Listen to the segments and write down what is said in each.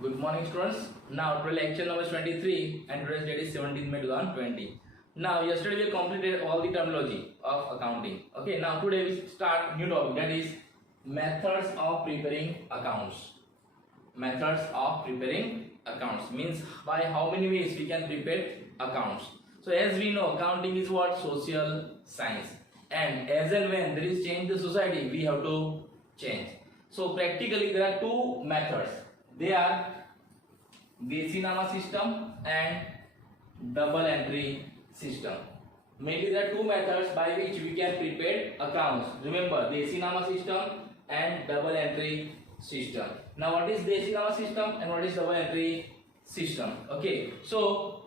Good morning, students. Now, today lecture number 23 and today's date is 17th May 2020. Now, yesterday we completed all the terminology of accounting. Okay, now today we start new topic, that is methods of preparing accounts. Methods of preparing accounts means by how many ways we can prepare accounts. So, as we know, accounting is what? Social science. And as and when there is change in the society, we have to change. So, practically there are two methods. They are Desinama system and double entry system. Mainly there are two methods by which we can prepare accounts. Remember, Desinama system and double entry system. Now, what is Desinama system and what is double entry system? Okay, so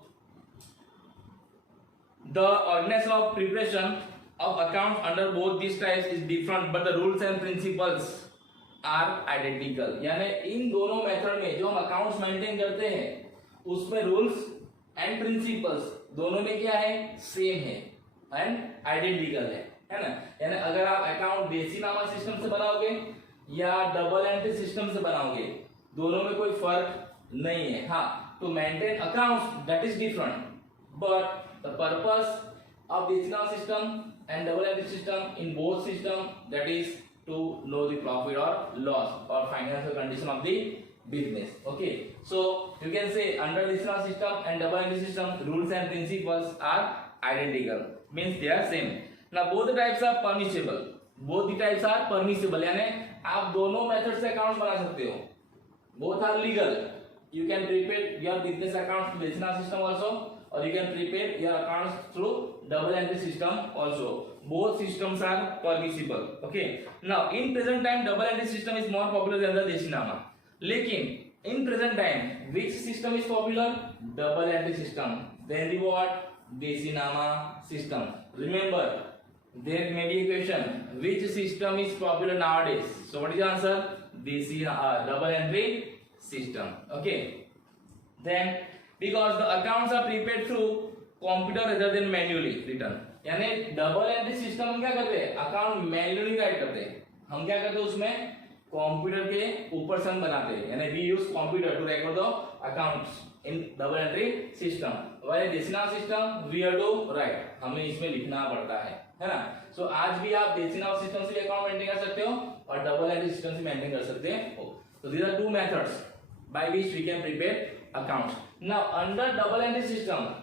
the organization of preparation of accounts under both these types is different, but the rules and principles are identical. यानी इन दोनों मेथड में जो हम accounts maintain करते हैं उसमें rules and principles दोनों में क्या है? सेम है एंड आइडेंटिकल है ना. यानी अगर आप अकाउंट देसीनामा सिस्टम से बनाओगे या डबल एंट्री सिस्टम से बनाओगे, दोनों में कोई फर्क नहीं है. हाँ, to maintain accounts that is different, but the purpose of देसीनामा system and double entry system in both system that is to know the profit or loss or financial condition of the business. Okay, so you can say under this system and double entry system, rules and principles are identical, means they are same. Now both the types are permissible. Both the types are permissible. यानी आप दोनों मेथड से अकाउंट्स बना सकते हो. Both are legal. You can prepare your business accounts through Desina system also, or you can prepare your accounts through double entry system also. Both systems are permissible. Okay, now in present time double entry system is more popular than the Desinama. लेकिन in present time which system is popular? Double entry system. Then the what? Desinama system. Remember, there may be a question, which system is popular nowadays? So what is the answer? Double entry system. Okay, then because the accounts are prepared through computer rather than manually written. यानी double entry system हम क्या करते हैं? Account manually right करते हैं. हम क्या करते हैं? उसमें कंप्यूटर के ऊपर से हम बनाते हैं. यानी we use computer to record the accounts in double entry system. While देसिना system we have to write, हमें इसमें लिखना पड़ता है ना. सो आज भी आप देसिना सिस्टम से अकाउंट मेंटेन कर सकते हो और डबल एंट्री सिस्टम से मेंटेन कर सकते हो. तो these are two methods by which we can prepare accounts. Now under double entry system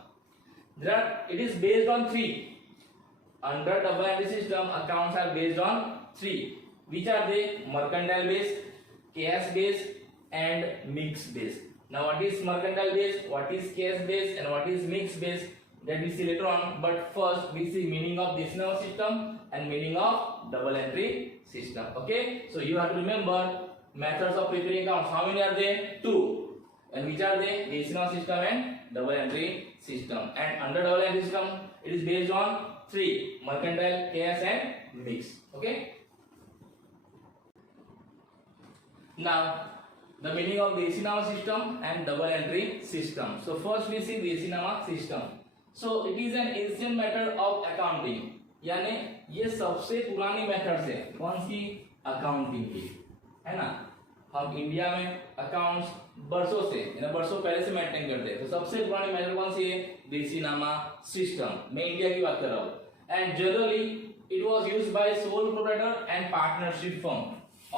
it is based on three. Under double entry system, accounts are based on three. Which are they? Mercantile based, cash based, and mixed based. Now, what is mercantile based? What is cash based? And what is mixed based? That we see later on. But first, we see meaning of decimal system and meaning of double entry system. Okay. So you have to remember methods of preparing accounts. How many are there? Two. And which are they? Decimal system and double entry system. And under double entry system, it is based on three: mercantile, cash, and mix. Okay. Now the meaning of Desinama system and double entry system. So first we see Desinama system. So it is an ancient method of accounting. यानी ये सबसे पुरानी मेथड है. कौन सी? अकाउंटिंग की, है ना. हम इंडिया में अकाउंट्स बरसों से यानी बरसों पहले से मेंटेन करते हैं. तो सबसे पुरानी मेथड कौन सी है? देसीनामा सिस्टम. मैं इंडिया की बात कर रहा हूँ. And generally it was used by sole proprietor and partnership firm.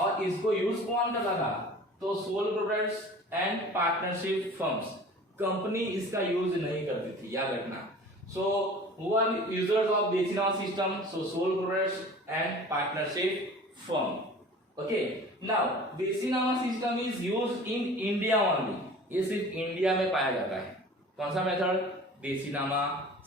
और इसको यूज कौन करता था? तो sole proprietors and partnership firms. Company इसका यूज नहीं करती थी, याद रखना. So who are users of देसीनामा system? So sole proprietors and partnership firm. Okay, now Desinama system is used in India only. ये सिर्फ इंडिया में पाया जाता है. कौन सा method? Desinama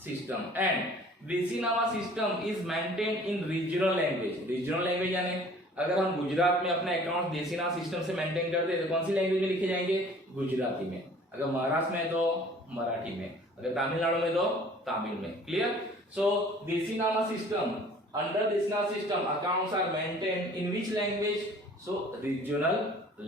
system. And Desinama system is maintained in regional language. Regional language यानी अगर हम गुजरात में अपने अकाउंट देसिना सिस्टम से मेंटेन करते हैं तो कौन सी लैंग्वेज में लिखे जाएंगे? गुजराती में. अगर महाराष्ट्र में तो मराठी में, अगर तमिलनाडु में तो तमिल में. क्लियर? सो देसिनामा system, under Desinama system, accounts are maintained in which language? So regional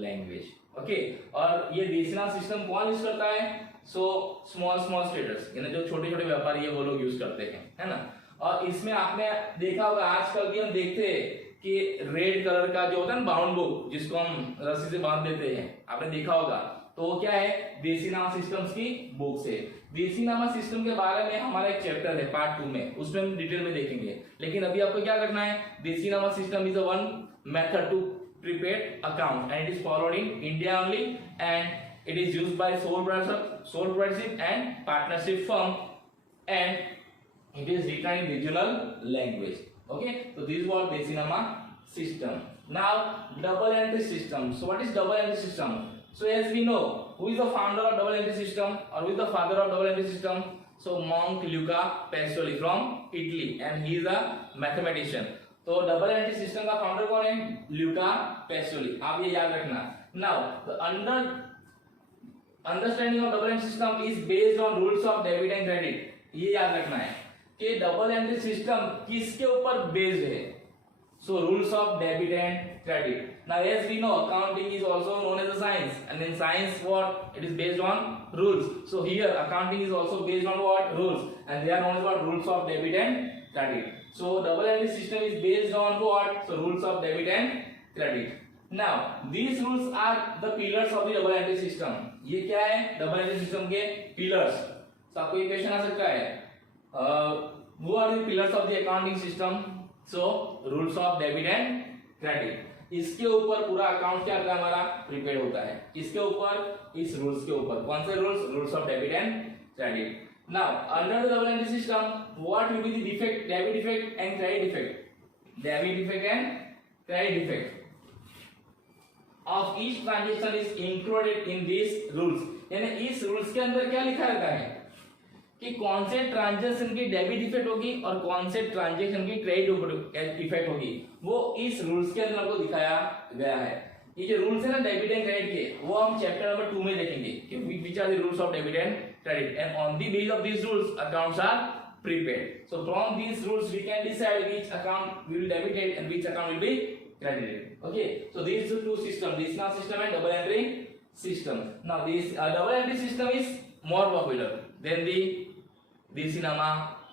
language. Okay. और ये देसिना सिस्टम कौन यूज करता है? So small status, यानी जो छोटे छोटे व्यापारी है वो लोग यूज करते हैं, है ना. और इसमें आपने देखा होगा आजकल भी हम देखते हैं कि रेड कलर का जो होता है ना बाउंड बुक, जिसको हम रस्सी से बांध देते हैं, आपने देखा होगा तो वो क्या है, देसीनामा सिस्टम्स की बुक से। देसीनामा सिस्टम के बारे में हमारा एक चैप्टर है पार्ट 2 में, उसमें हम डिटेल में देखेंगे। लेकिन अभी आपको क्या करना है, देसीनामा system is one method to prepare account and it is followed in India only and it is used by sole proprietorship and partnership firm and it is written in regional language. Okay, so this is what Desinama system. Now double entry system. So what is double entry system? So as we know, who is the founder of double entry system or who is the father of double entry system? So monk Luca Pacioli from Italy and he is a mathematician. तो double entry system का फाउंडर कौन है, ल्यूका पेसोली, आप ये याद रखना। Now the understanding of double entry system is based on rules of debit and credit. ये याद रखना है कि डबल एंट्री सिस्टम किसके ऊपर बेस्ड है, so rules of debit and credit. Now as we know accounting is also known as a science and in science what, it is based on rules. So here accounting is also based on what, rules, and they are known as what, rules of debit and credit. So double entry system is based on what, so rules of debit and credit. Now these rules are the pillars of the double entry system। ये क्या है, double entry system के पिलर्स। तो आपको ये क्वेश्चन आ सकता है, who are the pillars of the accounting system? So rules of debit and credit। इसके ऊपर पूरा अकाउंट क्या होता है हमारा, प्रिपेयर होता है। इसके ऊपर, इस रूल्स के ऊपर, कौन से rules, rules of debit and credit. Now under the double entry system what will be the defect, debit defect and credit defect, debit defect and credit defect of each transaction is included in these rules। यानी इस रूल्स के अंदर क्या लिखा रहता है कि कौन से ट्रांजैक्शन की डेबिट इफेक्ट होगी और कौन से ट्रांजैक्शन की क्रेडिट इफेक्ट होगी, वो इस रूल्स के अंदर आपको दिखाया गया है। ये जो रूल्स है ना डेबिट एंड क्रेडिट के, वो हम चैप्टर नंबर 2 में देखेंगे कि which are the rules of debit and credit and on the base of these rules accounts are prepared। So from these rules we can decide which account will be debited and which account will be credited। Okay, so these are two systems, Desinama system and double entry system। Now this double entry system is more popular than the Desinama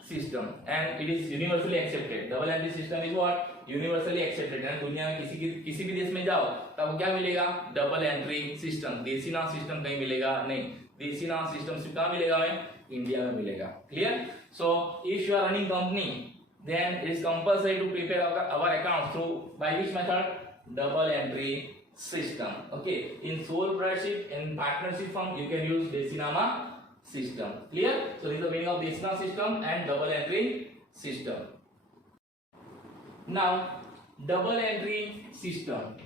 system and it is universally accepted। double entry system is what, universally accepted। and दुनिया में किसी भी देश में जाओ तो आपको क्या मिलेगा, double entry system. Desinama system कहीं मिलेगा नहीं, Desinama सिस्टम सिर्फ कहाँ मिलेगा हमें, इंडिया में मिलेगा। Clear. So if you are running company then it is compulsory to prepare our accounts through by which method, double entry system। Okay, in sole proprietorship, in partnership firm, you can use Desinama system। Clear? So this is the meaning of Desinama system and double entry system। Now double entry system,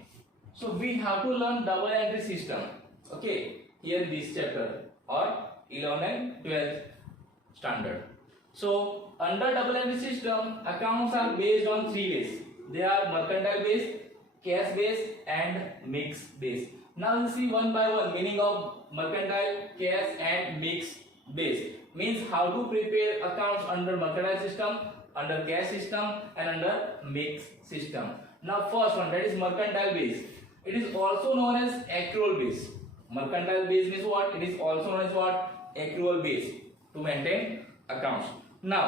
so we have to learn double entry system, okay, here in this chapter or 11 and 12th standard। So under double entry system, accounts are based on 3 ways। They are mercantile based, cash based and mix based। Now you see one by one meaning of mercantile, cash and mix based, means how to prepare accounts under mercantile system, under cash system and under mix system। Now first one, that is mercantile based, it is also known as accrual based। Mercantile based means what, it is also known as what, accrual based, to maintain accounts। Now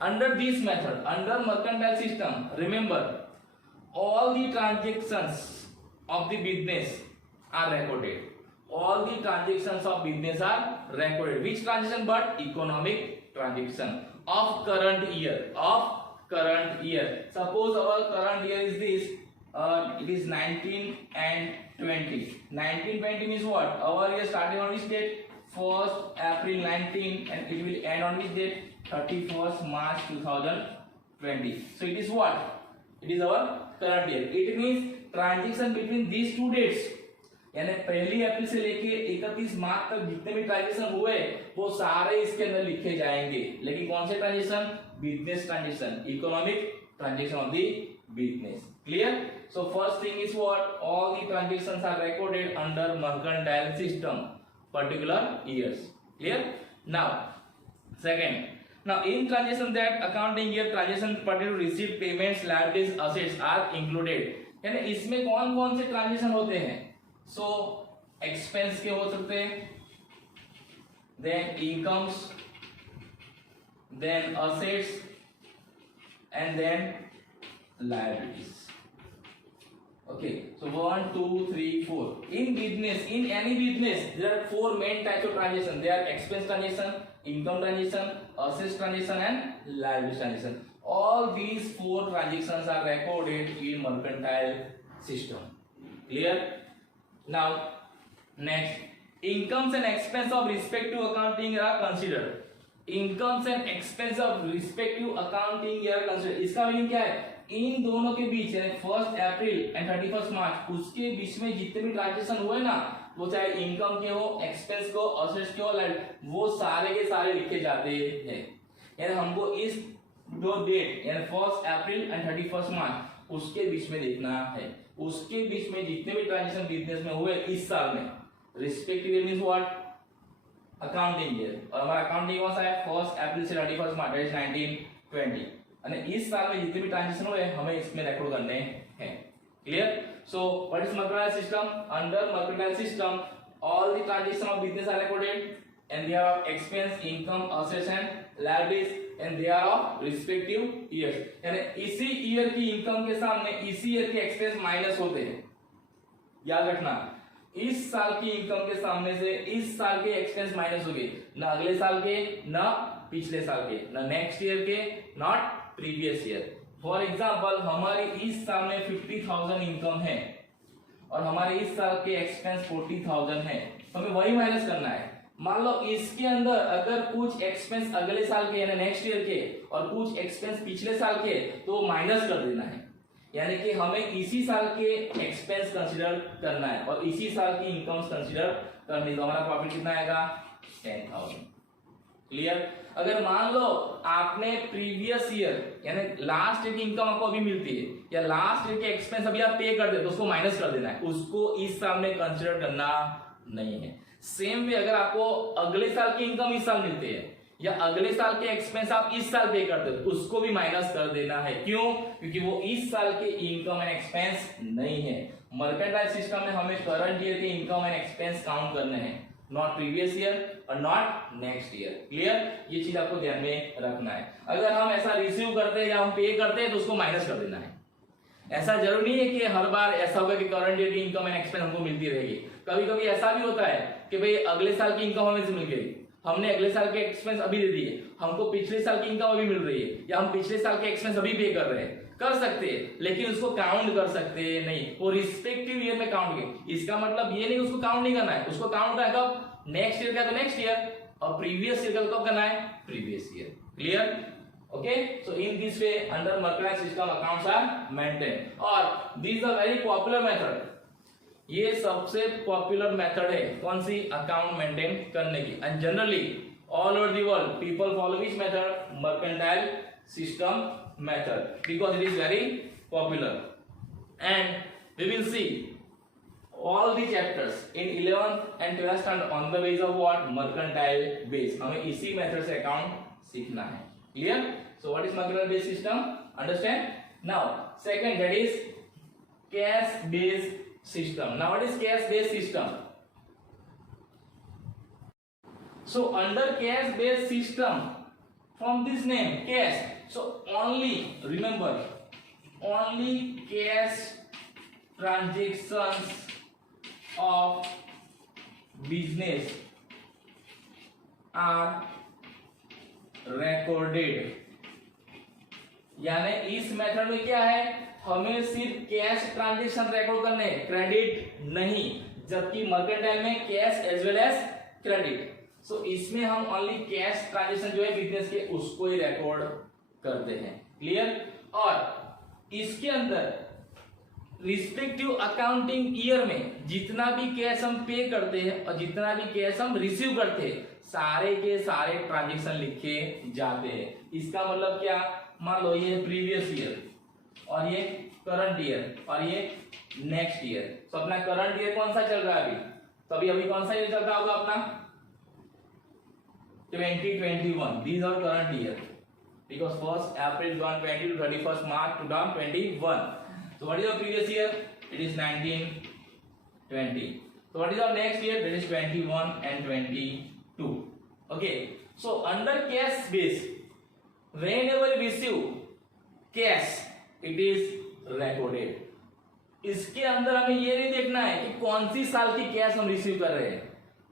under this method, under mercantile system, remember all the transactions of the business are recorded। all the transactions of business are recorded। which transaction? But economic transaction of current year, of current year। Suppose our current year is this, it is 19 and 20। 1920 means what, our year starting on which date, 1st April 19 and it will end on which date, 31st March 2020। so it is what, it is our current year। it means transaction between these two dates, यानी 1 अप्रैल से लेके 31 मार्च तक जितने भी ट्रांजेक्शन हुए वो सारे इसके अंदर लिखे जाएंगे। लेकिन कौन से transaction, business transaction, economic transaction of the business. Clear. So first thing is what, all the transactions are recorded under mercantile system particular years। clear। now second, now in transaction that accounting year transaction pertaining to receipt, payments, liabilities, assets are included। यानी इसमें कौन कौन से ट्रांजेक्शन होते हैं, so expense के हो सकते हैं, then incomes, then assets and then liabilities। Okay, so 1, 2, 3, 4. In business, in any business, there are 4 main types of transaction. They are expense transaction, income transaction, assets transaction, and liability transaction. All these 4 transactions are recorded in mercantile system. Clear? Now, next, incomes and expense of respective accounting are considered. Incomes and expense of respective accounting are considered. इसका मीनिंग क्या है? इन दोनों के बीच यानी 1 अप्रैल एंड 31 मार्च उसके बीच में जितने भी ट्रांजेक्शन हुए ना, वो चाहे इनकम के हो, एक्सपेंस को, असेट्स के हो, वो सारे के सारे लिखे जाते हैं. यानी हमको इस दो डेट यानी 1 अप्रैल एंड 31 मार्च उसके बीच में देखना है. उसके बीच में जितने भी ट्रांजेक्शन बिजनेस में हुए इस साल में, respective year means what? Accounting year. और हमारा अकाउंटिंग कौन सा है? 1 अप्रैल से 31 मार्च, दैट इज 1920. અને इस साल में जितने भी ट्रांजेक्शन हुए हमें इसमें रिकॉर्ड करने हैं. Clear? So what is mercantile system? Under mercantile system all the transaction of business are recorded and they are of expense, income, assets and liabilities and they are of respective years. यानी इसी ईयर की इनकम के सामने इसी ईयर के expense minus होते हैं. याद रखना, इस साल की इनकम के सामने से इस साल के एक्सपेंस माइनस हो गए. ना अगले साल के, ना पिछले साल के, ना नेक्स्ट ईयर के, not previous year. For example, हमारी इस साल में 50,000 इनकम है और हमारे इस साल के एक्सपेंस 40,000 है, तो हमें वही माइनस करना है. मान लो इसके अंदर अगर कुछ एक्सपेंस अगले साल के यानी नेक्स्ट ईयर के और कुछ एक्सपेंस पिछले साल के, तो माइनस कर देना है. यानी कि हमें इसी साल के एक्सपेंस कंसीडर करना है और इसी साल की इनकम कंसीडर करनी है. तो हमारा प्रॉफिट कितना आएगा? 10,000. क्लियर? अगर मान लो आपने प्रीवियस ईयर यानी लास्ट ईयर की इनकम आपको अभी मिलती है या लास्ट ईयर के एक्सपेंस अभी आप पे कर दे तो उसको माइनस कर देना है, उसको इस साल में कंसीडर करना नहीं है. सेम वे अगर आपको अगले साल की इनकम इस साल मिलती है या अगले साल के एक्सपेंस आप इस साल पे करते हो, उसको भी माइनस कर देना है. क्यों? क्योंकि वो इस साल के इनकम एंड एक्सपेंस नहीं है. मर्केंटाइल सिस्टम में हमें करंट ईयर के इनकम एंड एक्सपेंस काउंट करने हैं, नॉट प्रीवियस ईयर और नॉट नेक्स्ट ईयर. क्लियर? ये चीज आपको ध्यान में रखना है. अगर हम ऐसा रिसीव करते हैं या हम पे करते हैं तो उसको माइनस कर देना है. ऐसा जरूरी नहीं है कि हर बार ऐसा होगा कि करंट ईयर की इनकम एंड एक्सपेंस हमको मिलती रहेगी. कभी कभी ऐसा भी होता है कि भाई अगले साल की इनकम हमें मिल गई, हमने अगले साल के एक्सपेंस अभी दे दिए, हमको पिछले साल की इनकम अभी मिल रही है या हम पिछले साल के एक्सपेंस अभी पे कर रहे हैं. कर सकते हैं लेकिन उसको काउंट कर सकते नहीं, वो रिस्पेक्टिव ईयर में काउंट करें. इसका मतलब ये नहीं उसको काउंट नहीं करना है, उसको काउंट करना है कब? नेक्स्ट ईयर का तो नेक्स्ट ईयर और प्रीवियस ईयर का कब करना है? Previous year. Clear? Okay, so in this way under mercantile system accounts are maintain और this are very popular method. ये सबसे पॉपुलर मेथड है कौन सी? अकाउंट मेंटेन करने की. And generally all over the world people follow which method? Mercantile system method because it is very popular. And we will see all the chapters in 11th and 12th standard on the base of what? Mercantile base. हमें इसी मेथड से अकाउंट सीखना है. Clear? So what is mercantile based system? Understand? Now second, that is cash based system. Now what is cash based system? So under cash based system, from this name cash, so only remember only cash transactions of business are recorded. यानी इस मेथड में क्या है? हमें सिर्फ cash transaction record करने हैं, क्रेडिट नहीं. जबकि मर्केंटाइल में cash as well as credit. So इसमें हम ओनली कैश ट्रांजेक्शन जो है बिजनेस के उसको ही रिकॉर्ड करते हैं. क्लियर? और इसके अंदर रिस्पेक्टिव अकाउंटिंग ईयर में जितना भी कैश हम पे करते हैं और जितना भी कैश हम रिसीव करते हैं, सारे के सारे ट्रांजेक्शन लिखे जाते हैं. इसका मतलब क्या? मान लो ये प्रीवियस ईयर और ये करंट ईयर और ये नेक्स्ट ईयर. तो अपना करंट ईयर कौन सा चल रहा है अभी? तो अभी कौन सा ईयर चल रहा होगा अपना? 2021. These are current year because 1st April 2020 to 31st March 2021. So what is our previous year? It is 1920. So what is our next year? That is 21 and 22. Okay. So under cash base, whenever we receive cash, it is recorded. इसके अंदर हमें ये नहीं देखना है कि कौन सी साल की कैश हम रिसीव कर रहे हैं,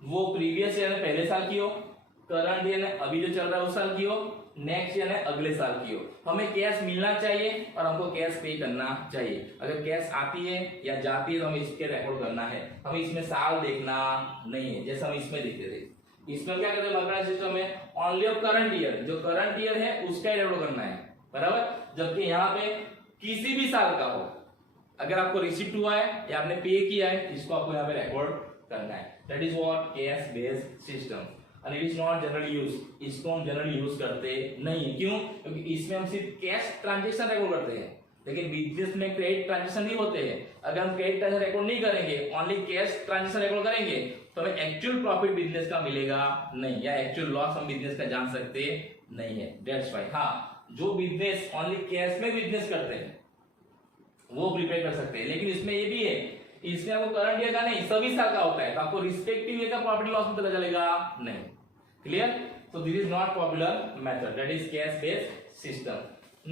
वो प्रीवियस ईयर ने पहले साल की हो, करंट ईयर ने अभी जो चल रहा है उस साल की हो, नेक्स्ट ईयर ने अगले साल की हो। हमें कैश मिलना चाहिए और हमको कैश पे करना चाहिए। अगर कैश आती है या जाती है तो हमें इसके रिकॉर्ड करना है, हमें इसमें साल देखना नहीं है जैसे हम इसमें देखते थे। इसमें क्या करते हैं सिस्टम में ओनली ऑफ करंट ईयर, जो करंट ईयर है उसका ही रिकॉर्ड करना है, बराबर। जबकि यहाँ पे किसी भी साल का हो, अगर आपको रिसीप्ट हुआ है या आपने पे किया है, इसको आपको यहाँ पे रिकॉर्ड करना है। That is what cash based system and it is not generally use. इसको हम जनरली यूज करते नहीं है। क्यों? क्योंकि इसमें हम सिर्फ कैश ट्रांजेक्शन रिकॉर्ड करते हैं, लेकिन बिजनेस में क्रेडिट ट्रांजेक्शन नहीं होते हैं। अगर हम क्रेडिट ट्रांजेक्शन रिकॉर्ड नहीं करेंगे, ओनली कैश ट्रांजेक्शन रिकॉर्ड करेंगे, तो हमें एक्चुअल प्रॉफिट बिजनेस का मिलेगा नहीं, या एक्चुअल लॉस हम बिजनेस का जान सकते नहीं है। दैट्स व्हाई हाँ, जो बिजनेस ओनली कैश में बिजनेस करते हैं वो प्रिपेयर कर सकते हैं, लेकिन इसमें ये भी है, इसमें आपको करंट ईयर का नहीं सभी साल का होता है, तो आपको रिस्पेक्टिव ईयर का प्रॉफिट लॉस पता चलेगा नहीं। Clear? So this is not popular method, that is cash based system.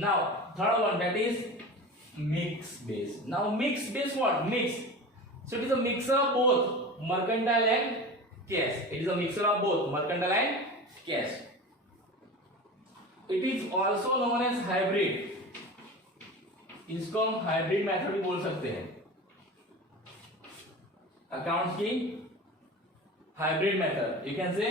Now third one, that is mix based. Now mix based what? Mix. So it is a mixture of both mercantile and cash. It is a mixture of both mercantile and cash. It is also known as hybrid. इसको हम hybrid method भी बोल सकते हैं। Accounts की hybrid method, you can say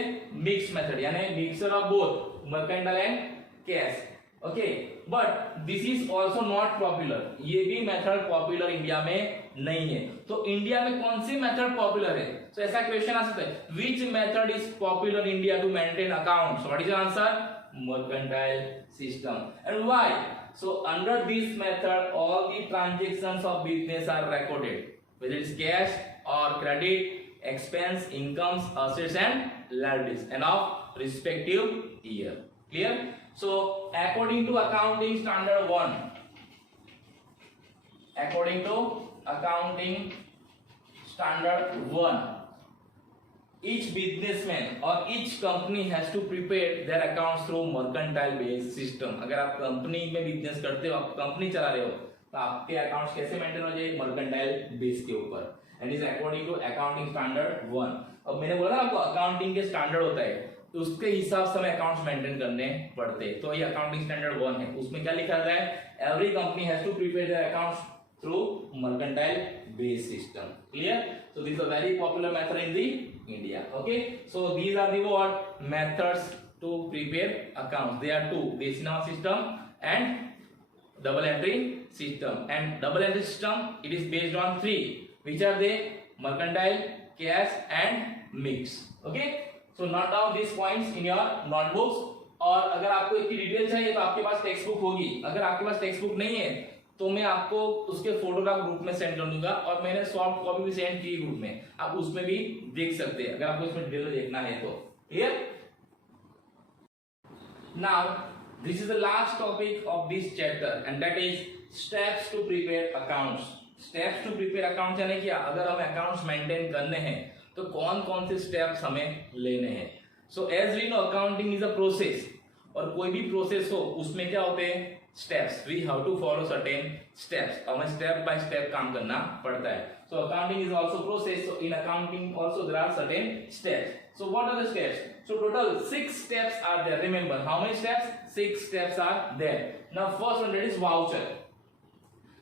mix method, यानी mixture of both mercantile and cash. Okay, but this is also not popular. ये भी मेथड पॉपुलर इंडिया में नहीं है। तो इंडिया में कौन सी मेथड पॉपुलर है? तो ऐसा क्वेश्चन आ सकता है, which method is popular in India to maintain accounts? What is your answer? Mercantile system. And why? So under this method all the transactions of business are recorded, whether it's cash or credit, expense, incomes, assets and liabilities, and of respective year. Clear? So according to accounting standard 1, according to accounting standard 1, each businessman or each company has to prepare their accounts through mercantile based system. अगर आप कंपनी में बिजनेस करते हो, आप कंपनी चला रहे हो, तो आपके अकाउंट्स कैसे मेंटेन हो जाए? मर्केंटाइल बेस के ऊपर, and is according to accounting standard 1। अब मैंने बोला ना आपको अकाउंटिंग के स्टैंडर्ड होता है, तो उसके हिसाब से हमें अकाउंट्स मेंटेन करने पड़ते हैं। तो ये अकाउंटिंग स्टैंडर्ड 1 है, उसमें क्या लिखा है? Every company has to prepare their accounts through mercantile based system. Clear? So this is a very popular method in the India. Okay, so these are the what methods to prepare accounts. They are two: decimal system and double entry system. And double entry system, it is based on 3, which are they? Mercantile, cash and mix. Okay, so note down these points in your notebooks. और अगर आपको इसकी डिटेल चाहिए तो आपके पास text book होगी। अगर आपके पास टेक्स्ट बुक नहीं है तो मैं आपको उसके फोटोग्राफ ग्रुप में सेंड कर दूंगा, और मैंने सॉफ्ट कॉपी भी सेंड की ग्रुप में, आप उसमें भी देख सकते हैं अगर आपको इसमें डिटेल देखना है तो। Clear? Now this is the last topic of this chapter and that is steps to prepare accounts. Steps to prepare accounts यानी क्या? अगर हमें अकाउंट्स मेंटेन करने हैं तो कौन कौन से स्टेप्स हमें लेने हैं। So as we know accounting is a process, और कोई भी प्रोसेस हो उसमें क्या होते हैं? steps. We have to follow certain steps. हमें step by step काम करना पड़ता है। So accounting is also process. So in accounting also there are certain steps. So what are the steps? So total 6 steps are there. Remember how many steps? 6 steps are there. Now first one, that is voucher.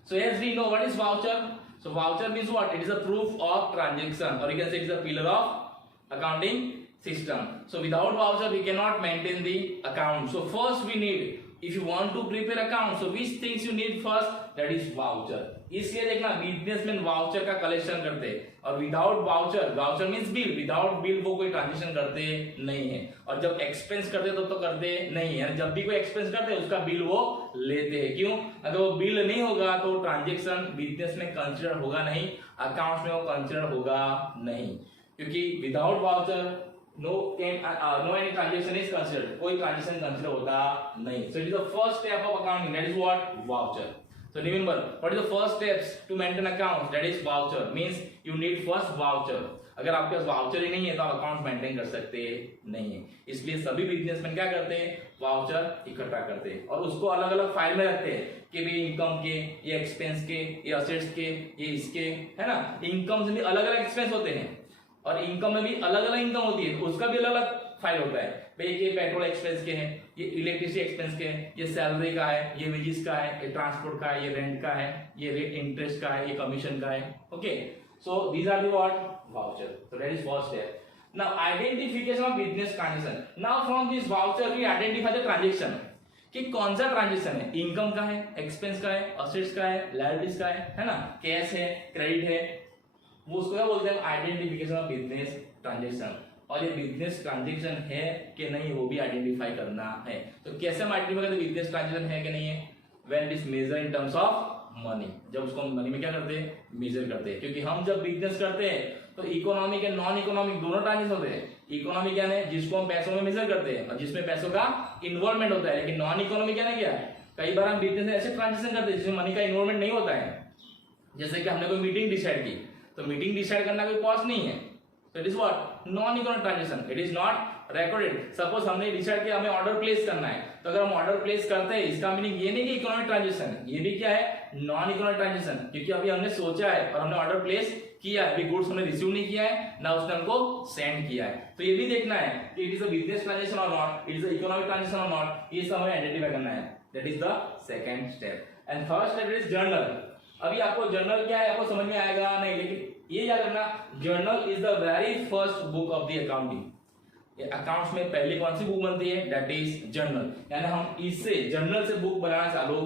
So as we know, what is voucher? So voucher means what? It is a proof of transaction, or you can say it is a pillar of accounting system. So without voucher we cannot maintain the account. So first we need, if you want to prepare account, so which things you need first? That is voucher. इसलिए देखना businessman voucher का कलेक्शन करते हैं, और without voucher, voucher means bill, without bill वो कोई ट्रांजेक्शन करते नहीं है, और जब एक्सपेंस करते तो करते नहीं है। जब भी कोई एक्सपेंस करते हैं उसका बिल वो लेते हैं। क्यों? अगर वो बिल नहीं होगा तो ट्रांजेक्शन बिजनेस में कंसिडर होगा नहीं, अकाउंट्स में वो कंसिडर होगा नहीं, क्योंकि without voucher no any transaction is considered, कोई ट्रांजेक्शन कंसिडर होता नहीं। So it is the first step of accounting, that is what? Voucher. So remember, what is the first steps to maintain accounts? That is voucher. Means you need first voucher. अगर आपके पास वाउचर ही नहीं है तो आप account maintain कर सकते नहीं है। इसलिए सभी बिजनेसमैन क्या करते हैं, वाउचर इकट्ठा करते हैं और उसको अलग अलग फाइल में रखते हैं कि भाई इनकम के, ये एक्सपेंस के, ये असेट्स के, ये इसके, है ना। इनकम से भी अलग अलग एक्सपेंस होते हैं और इनकम में भी अलग अलग इनकम होती है, उसका भी अलग अलग फाइल होता है। भाई ये पेट्रोल एक्सपेंस के हैं, ये इलेक्ट्रिसिटी एक्सपेंस के हैं, ये सैलरी का है, ये वेजेस का है, ये ट्रांसपोर्ट का है, ये रेंट का है, ये इंटरेस्ट का है, ये कमीशन का है। Okay, so these are the what voucher. So that is first step. Now identification of business transaction. Now from this voucher we identify the transaction. कि कौन सा ट्रांजेक्शन है, इनकम का है, एक्सपेंस का है, असेट्स का है, लायबिलिटीज का है ना, कैश है, क्रेडिट है, वो उसको क्या बोलते हैं, आइडेंटिफिकेशन ऑफ बिजनेस ट्रांजेक्शन। और ये बिजनेस ट्रांजेक्शन है कि नहीं वो भी आइडेंटिफाई करना है। तो कैसे हम आइडेंटिफाई करते हैं बिजनेस ट्रांजेक्शन है कि नहीं है, when it is major in terms of money, जब उसको हम मनी में क्या करते हैं, मेजर करते हैं। क्योंकि हम जब बिजनेस करते हैं तो इकोनॉमिक एंड नॉन इकोनॉमिक दोनों ट्रांजेक्शन होते हैं। इकोनॉमिक क्या है, जिसको हम पैसों में मेजर करते हैं और जिसमें पैसों का इन्वॉल्वमेंट होता है। लेकिन नॉन इकोनॉमिक क्या है, कई बार हम बिजनेस में ऐसे ट्रांजेक्शन करते हैं जिसमें मनी का इन्वॉल्वमेंट नहीं होता है। जैसे कि हमने कोई मीटिंग डिसाइड की, तो मीटिंग डिसाइड करना कोई कॉस्ट नहीं है, तो it is what non economic transaction, it is not recorded. Suppose हमने डिसाइड किया हमें ऑर्डर प्लेस करना है, तो अगर हम ऑर्डर प्लेस करते हैं इसका मीनिंग ये नहीं कि इकोनॉमिक ट्रांजेक्शन, ये भी क्या है, नॉन इकोनॉमिक ट्रांजेक्शन। क्योंकि अभी हमने सोचा है और हमने ऑर्डर प्लेस किया है, अभी गुड्स हमने रिसीव नहीं किया है ना उसने हमको सेंड किया है। तो ये भी देखना है कि it is a business transaction or not, it is a economic transaction or not, ये सब हमें आइडेंटिफाई करना है। That is the second step. And third step is journal. अभी आपको जर्नल क्या है आपको समझ में आएगा नहीं, लेकिन ये याद रखना, journal is the very first book of the accounting. Accounts में पहली कौन सी बुक बनती है, दैट इज जर्नल। यानी हम इससे जर्नल से बुक बनाना चालू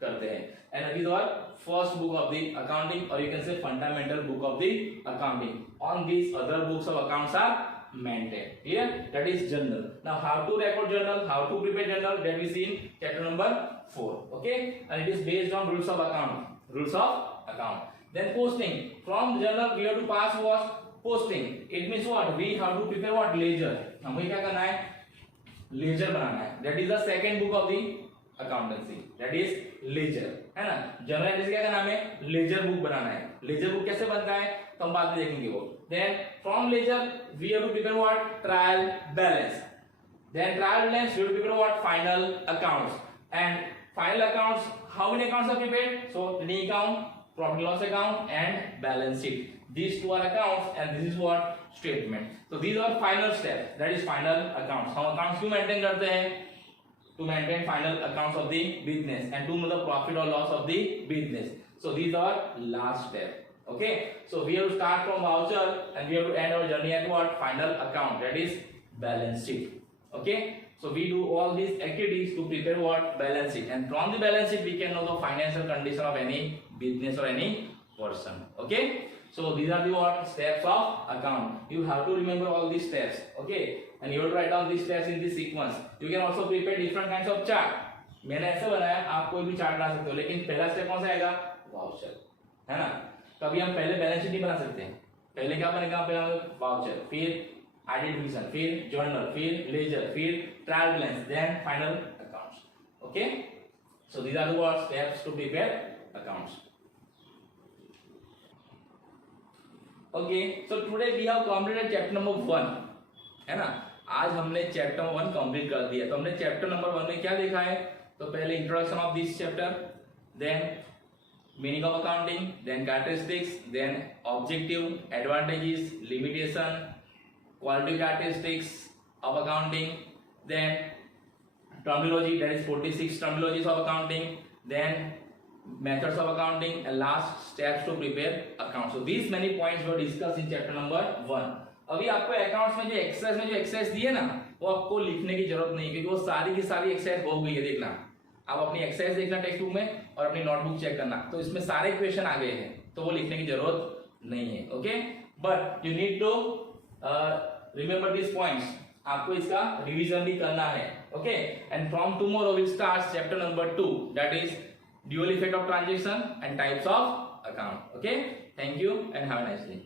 करते हैं। And it is our first book of the accounting or you can say fundamental book of the accounting. On this other books of accounts are maintained. Here that is journal. Now how to record journal, how to prepare journal, that we see in chapter number 4. Okay, and it is based on rules of account. Rules of account. Then posting. From journal we have to pass what posting. It means what we have to prepare what ledger. हमें क्या करना है, ledger बनाना है. That is the second book of the accountancy. That is ledger. है ना, journal entries क्या नाम है, लेजर बुक बनाना है। लेजर बुक कैसे बनता है तो हम बाद में देखेंगे वो। Then from ledger we have to prepare what trial balance. Then trial balance we have to prepare what final accounts. And final accounts, how many accounts are prepared, so trading account, profit loss account and balance sheet. These two are accounts and this is what statement. So these are final steps, that is final accounts. हम accounts क्यों maintain करते हैं, to maintain final accounts of the business and to know the profit or loss of the business. So these are last step. Okay, so we have to start from voucher and we have to end our journey at what final account, that is balance sheet. Okay, so we do all these activities to prepare what balance sheet, and from the balance sheet we can know the financial condition of any business or any person. Okay, so these are the what steps of account. You have to remember all these steps. Okay, and you have to write down these steps in this sequence. You can also prepare different kinds of chart. मैंने ऐसे बनाया, आप कोई भी चार्ट बना सकते हो, लेकिन पहला स्टेप कौन सा आएगा, वाउचर, है ना। कभी हम पहले बैलेंस शीट नहीं बना सकते हैं, पहले क्या बनेगा, पहले वाउचर, फिर आइडेंटिफिकेशन, फिर जर्नल, फिर लेजर, फिर trial balance, then final accounts. Okay, so these are the what steps to prepare accounts. Okay, so today we have completed chapter number 1, है ना. आज हमने चैप्टर नंबर 1 कंप्लीट कर दिया. तो हमने चैप्टर नंबर 1 में क्या देखा है, तो पहले introduction of this chapter, then meaning of accounting, then characteristics, then objective, advantages, limitation, quality characteristics of accounting, then terminology, that is 46 terminologies of accounting, then methods of accounting, and last steps to prepare accounts. So these many points were discussed in chapter number 1. अभी आपको अकाउंट्स में जो एक्सरसाइज दी है ना, वो आपको लिखने की जरूरत नहीं, क्योंकि वो सारी की सारी एक्सरसाइज हो गई है. देखना, आप अपनी एक्सरसाइज देखना टेक्स्ट बुक में और अपनी नोटबुक चेक करना, तो इसमें सारे क्वेश्चन आ गए हैं, तो वो लिखने की जरूरत नहीं है. Okay, but you need to remember this points. आपको इसका रिवीजन भी करना है. Okay, and from tomorrow will start chapter number 2, that is dual effect of transaction and types of account. Okay, thank you and have a nice day.